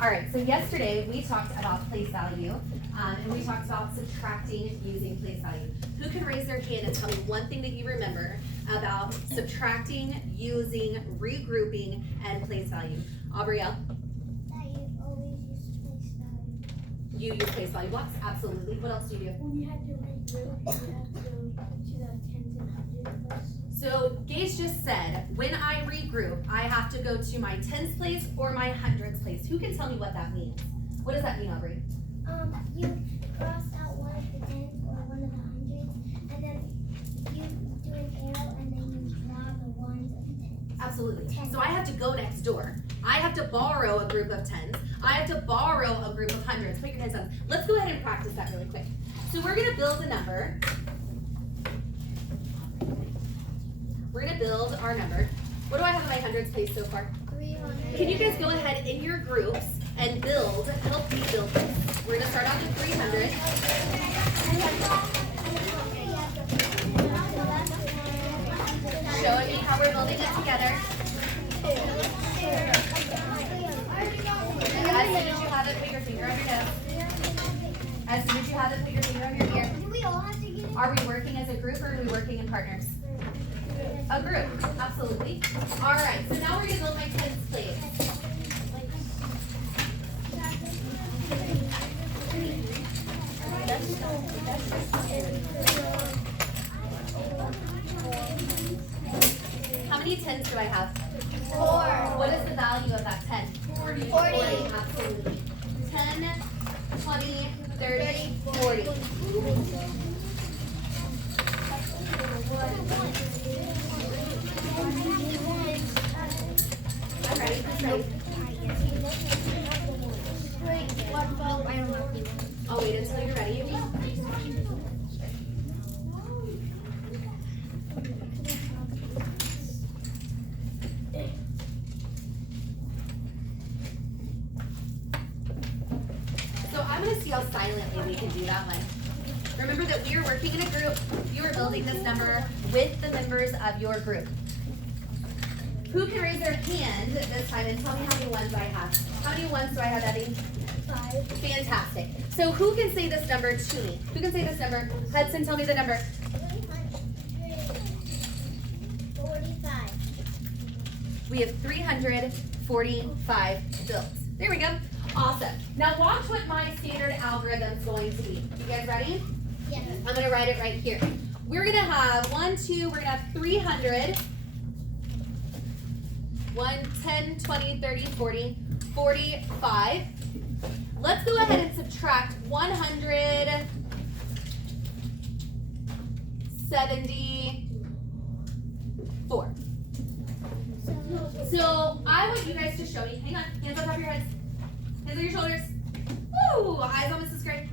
All right, so yesterday we talked about place value, and we talked about subtracting using place value. Who can raise their hand and tell me one thing that you remember about subtracting, using, regrouping, and place value? Aubrielle? That you always use place value. You use place value blocks? Absolutely. What else do you do? When you had to regroup, you had to go to the tens and hundreds place. So Gage just said, when I regroup, I have to go to my tens place or my hundreds place. Who can tell me what that means? What does that mean, Aubrey? You cross out one of the tens or one of the hundreds, and then you do an arrow, and then you draw the ones of tens. Absolutely. So I have to go next door. I have to borrow a group of tens. I have to borrow a group of hundreds. Put your hands up. Let's go ahead and practice that really quick. So we're going to build a number. We're going to build our number. What do I have in my hundreds place so far? 300. Can you guys go ahead in your groups and build, help me build this. We're going to start off with 300. Showing me how we're building it together. As soon as you have it, put your finger on your nose. As soon as you have it, put your finger on your ear. Do we all have to get it? Are we working as a group or are we working in partners? A group, absolutely. All right, so now we're going to build my tens place. How many tens do I have? 4. What is the value of that 10? 40. Absolutely. 10, 20, 30, 40. I'm ready. Who's ready? I'll wait until you're ready. So I'm going to see how silently we can do that one. Remember that we are working in a group. You are building this number with the members of your group. Who can raise their hand this time and tell me how many ones I have? How many ones do I have, Eddie? 5. Fantastic. So who can say this number to me? Who can say this number? Hudson, tell me the number. 345. We have 345 built. There we go. Awesome. Now watch what my standard algorithm is going to be. You guys ready? Yes. I'm going to write it right here. We're going to have 1, 2, we're going to have 300. 1, 10, 20, 30, 40, 45. Let's go ahead and subtract 174. So I want you guys to show me. Hang on. Hands on top of your heads. Hands on your shoulders. Woo! Eyes on Mrs. Gray.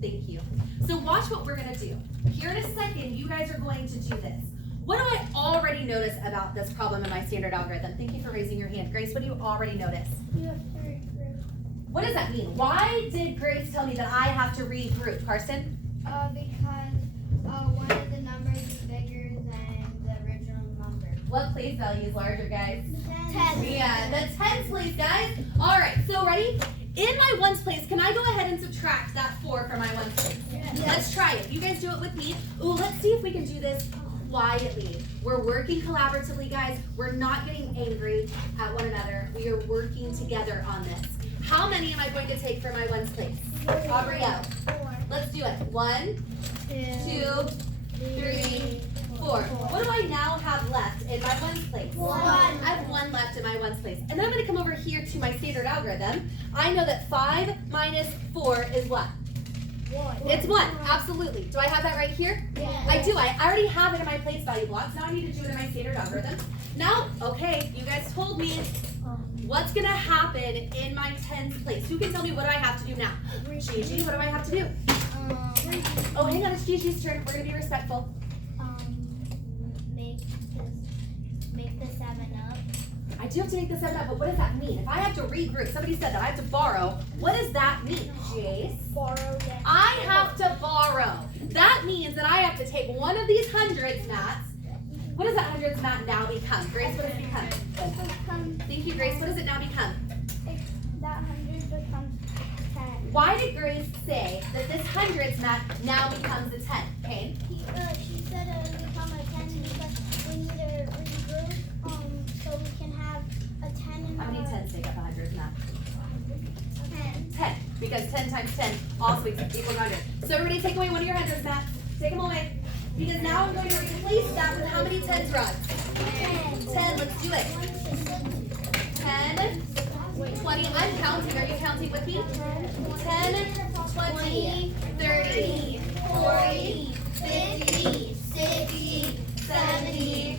Thank you. So watch what we're going to do. Here in a second, you guys are going to do this. What do I already notice about this problem in my standard algorithm? Thank you for raising your hand. Grace, what do you already notice? You have to regroup. What does that mean? Why did Grace tell me that I have to regroup? Karsten? Because one of the numbers is bigger than the original number. What place value is larger, guys? 10. Yeah, the tens place, guys. All right, so ready? In my ones place, can I go ahead and subtract that 4 from my ones place? Yes. Let's try it. You guys do it with me. Ooh, let's see if we can do this quietly. We're working collaboratively, guys. We're not getting angry at one another. We are working together on this. How many am I going to take for my ones place? Aubrielle. 4. Let's do it. 1, 2, 3, 4. What do I now have left in my ones place? 1. I have 1 left in my ones place. And then I'm going to come over here to my standard algorithm. I know that 5 minus 4 is what? 1. It's 1. Absolutely. Do I have that right here? Yes. I do. I already have it in my place value blocks. Now I need to do it in my standard algorithm. Now, okay, you guys told me what's going to happen in my tens place. Who can tell me what I have to do now? Gigi, what do I have to do? Oh, hang on. It's Gigi's turn. We're going to be respectful. Make the 7 up. I do have to make the 7 up, but what does that mean? If I have to regroup, somebody said that I have to borrow. What does that mean, Jace? Borrow that. I have to borrow. That means that I have to take one of these hundreds, Mats. What does that hundreds, Matt, now become? Grace, what does it become? Thank you, Grace. What does it now become? That 100 Why did Grace say that this hundreds mat now becomes a 10? Okay. She said it would become a 10 because we need to regroup so we can have a 10 in How many 10s make up a hundreds mat? 10. 10. Because 10 times 10 also equals 100. So everybody take away one of your hundreds mats. Take them away. Because now I'm going to replace that with how many 10s, Rod? 10. Let's do it. 10, 20. I'm counting. Are you counting with me? 10, 20, 30, 40, 50, 60, 70,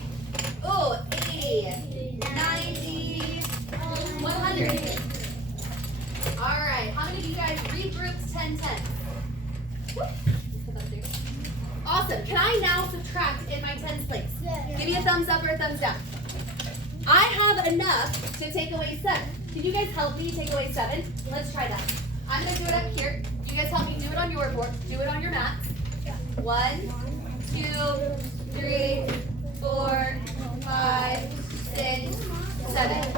80, 90, 100. All right. How many of you guys regrouped 10 10s? Awesome. Can I now subtract in my 10s place? Give me a thumbs up or a thumbs down. I have enough to take away 7. Can you guys help me take away 7? Let's try that. I'm going to do it up here. You guys help me do it on your board. Do it on your mat. 1, 2, 3, 4, 5, 6, 7.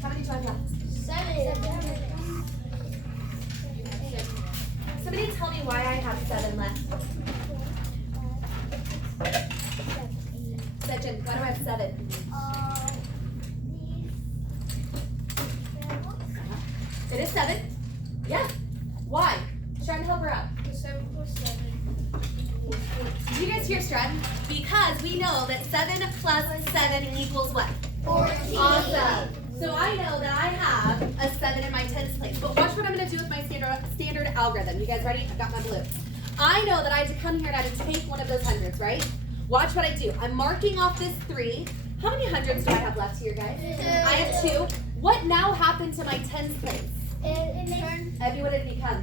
How many do I have? 7. Somebody tell me why I have 7 left. Section, why do I have 7? It is 7. Yeah. Why? Trying to help her out. 7 plus 7. Did you guys hear Stratton? Because we know that 7 plus 7 equals what? 14. Awesome. So I know that I have a 7 in my 10s place. But watch what I'm going to do with my standard algorithm. You guys ready? I've got my blue. I know that I had to come here and I had to take one of those hundreds, right? Watch what I do. I'm marking off this 3. How many hundreds do I have left here, guys? 2. I have 2. What now happened to my 10s place? It makes Abby, what did it become?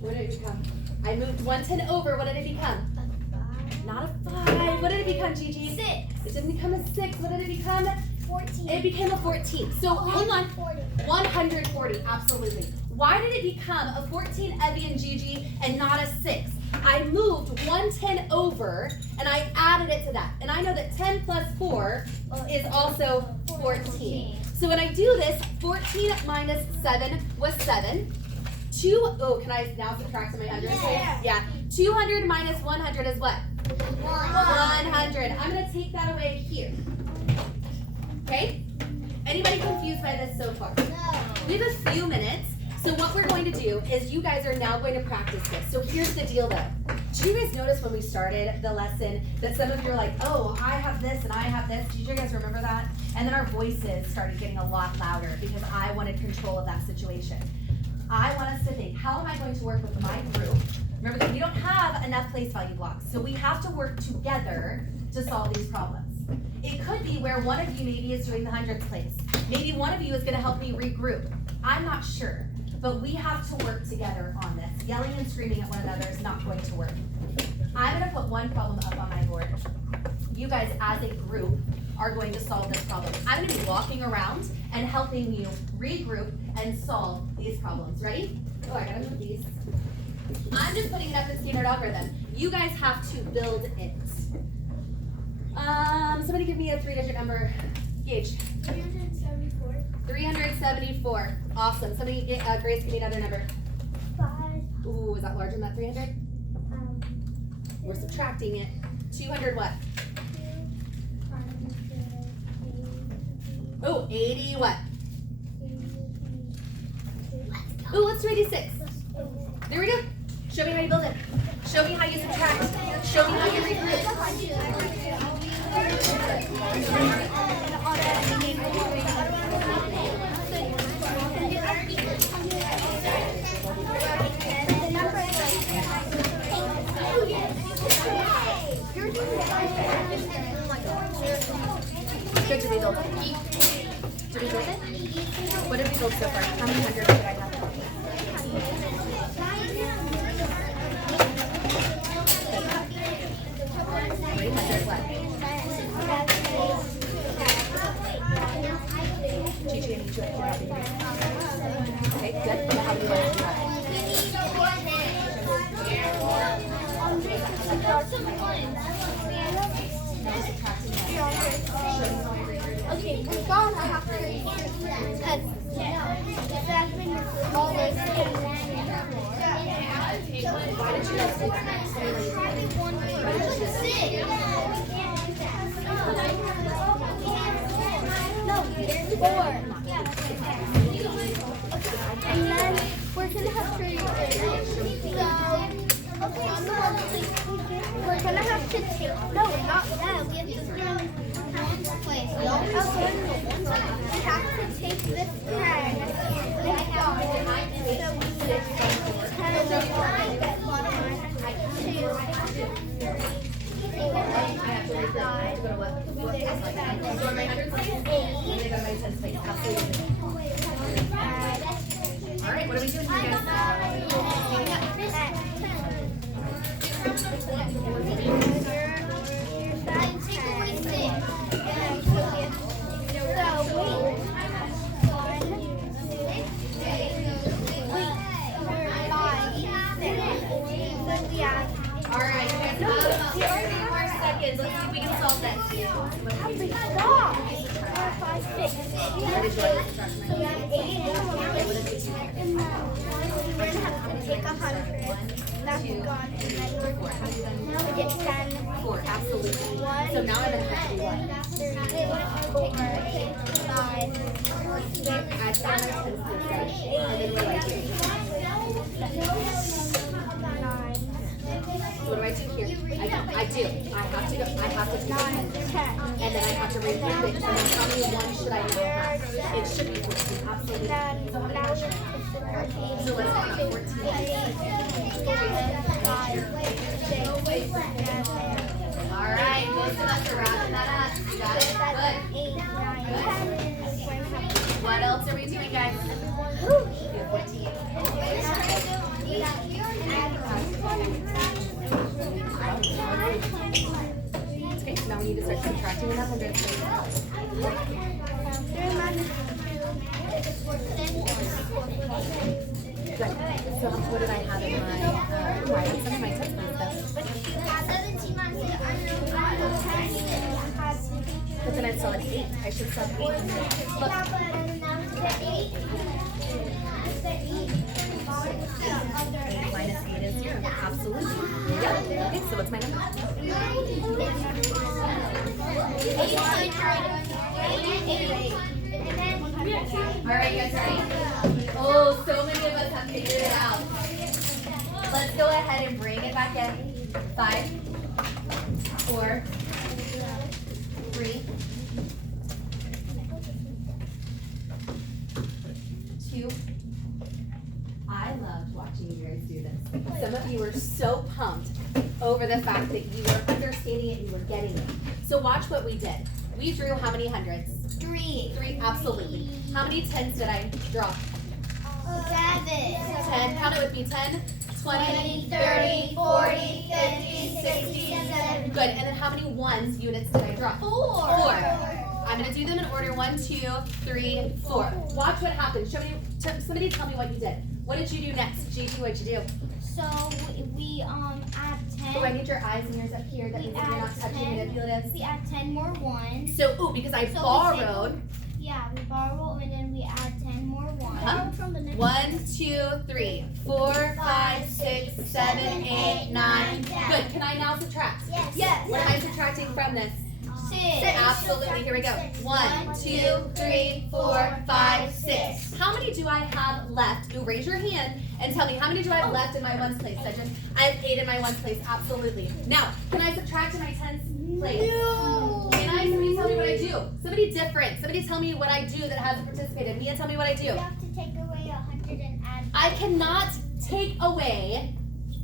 What did it become? I moved 1 10 over. What did it become? Not a 5. What did it become, Gigi? 6. It didn't become a 6. What did it become? 14. It became a 14. So hold on. 140, absolutely. Why did it become a 14, Evie and Gigi, and not a 6? I moved 110 over, and I added it to that. And I know that 10 plus 4 is also 14. So when I do this, 14 minus 7 was 7. Can I now subtract to my hundreds? Yeah. 200 minus 100 is what? 100. I'm going to take that away here. Okay? Anybody confused by this so far? No. We have a few minutes. So what we're going to do is you guys are now going to practice this. So here's the deal though. Did you guys notice when we started the lesson that some of you are like, oh, I have this and I have this. Did you guys remember that? And then our voices started getting a lot louder because I wanted control of that situation. I want us to think, how am I going to work with my group? Remember that we don't have enough place value blocks. So we have to work together to solve these problems. It could be where one of you maybe is doing the hundreds place. Maybe one of you is going to help me regroup. I'm not sure. But we have to work together on this. Yelling and screaming at one another is not going to work. I'm going to put one problem up on my board. You guys, as a group, are going to solve this problem. I'm going to be walking around and helping you regroup and solve these problems. Ready? Oh, I gotta move these. I'm just putting it up in standard algorithm. You guys have to build it. Somebody give me a 3-digit number. Gage. 374. 374. Awesome. Somebody get Grace, give me another number. 5. Ooh, is that larger than that 300? We're subtracting it. 200 what? 2. Oh, 80 what? Ooh, let's do 86. There we go. Show me how you build it. Show me how you subtract. Show me how you regroup. Good to rebuild it. Did we build it? What did we build so far? How many hundreds did I have? 300 what? Gigi, I need you up here. Okay, good. How do you want to do that? Okay. thought I have to because 7 is always 8. Why did you guys do that? No, 4. And then we're gonna have to we're gonna have to take no, not that. We have to place. We have to take this pen. So we get All right, what are we doing here, guys? All right, you guys have 3 more seconds. Let's see if we can solve this. What did you like We're gonna have to take 100. That's gone, and then now we get 10. 4, absolutely. So now I'm gonna have to do what? 5, 6, Add 7 and then what do I do? 9, What do I do here? I do. I have to do 10. and then I have to regroup it. So then how many ones should I now have? It should be 14, absolutely. Then now we have to 13. So let's have 14. 5, 6, 7. All right, close enough to wrapping that up. You got it? Good. 8, 9, 10. What else are we doing, guys? You have 14. Okay, so now we need to start subtracting in the hundreds. Good. So what did I have in my, I had some of my test plans though. But then I still had 8. I should still have 8 in there. Look. Minus 8 is 0. Absolutely. Yep. Okay, so what's my number? All right, you guys ready? Oh, so many of us have figured it out. Let's go ahead and bring it back in. 5, 4, 3, 2. I loved watching you guys do this. Some of you were so pumped over the fact that you were understanding it and you were getting it. So watch what we did. We drew how many hundreds? 3. 3, absolutely. How many tens did I draw? 7. 10. Count it with me. 10, 20, 30, 40, 50, 60, 70. Good. And then how many ones units did I draw? 4. I'm going to do them in order. 1, 2, 3, 4. Watch what happens. Somebody tell me what you did. What did you do next? Gigi, what did you do? So we add 10. Oh, I need your eyes and yours up here. That means that you're not touching manipulatives. We add 10 more ones. So, because I borrowed. We borrow and then we add 10 more ones. From the next 1, 2, 3, 4, 5, 6, 7, 8, 9. Good. Can I now subtract? Yes. What am I subtracting from this? 6. Absolutely. Here we go. 1, 2, 3, 4, 5, 6. How many do I have left? You raise your hand and tell me how many do I have left in my ones place? I have 8 in my ones place. Absolutely. Now, can I subtract in my tens place? No. Can I? Somebody tell me what I do. Somebody different. Somebody tell me what I do that hasn't participated. Mia, tell me what I do. You have to take away 100 and add. I cannot take away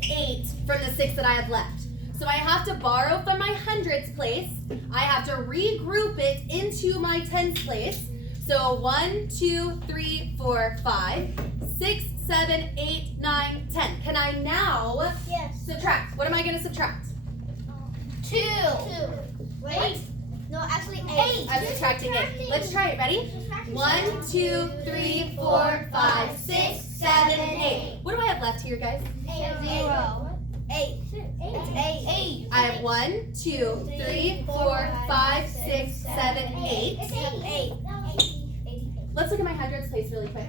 8 from the 6 that I have left. So I have to borrow from my hundreds place. I have to regroup it into my tens place. So 1, 2, 3, 4, 5, 6, 7, 8, 9, 10. Can I now subtract? What am I going to subtract? 2. Wait. No, actually 8. I'm subtracting 8. Let's try it. Ready? 1, 2, 3, 4, 5, 6, 7, 8. What do I have left here, guys? 0. 8. I have 1, 2, 3, 4, 5, 6, 7, 8. really quick.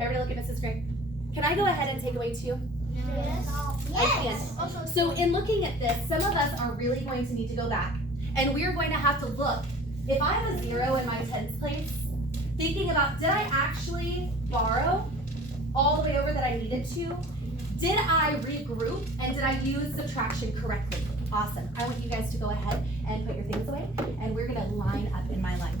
Everybody look at Mrs. Gray. Can I go ahead and take away 2? Yes. I can. So in looking at this, some of us are really going to need to go back, and we're going to have to look. If I have a 0 in my tens place, thinking about, did I actually borrow all the way over that I needed to? Did I regroup, and did I use subtraction correctly? Awesome. I want you guys to go ahead and put your things away, and we're gonna line up in my line.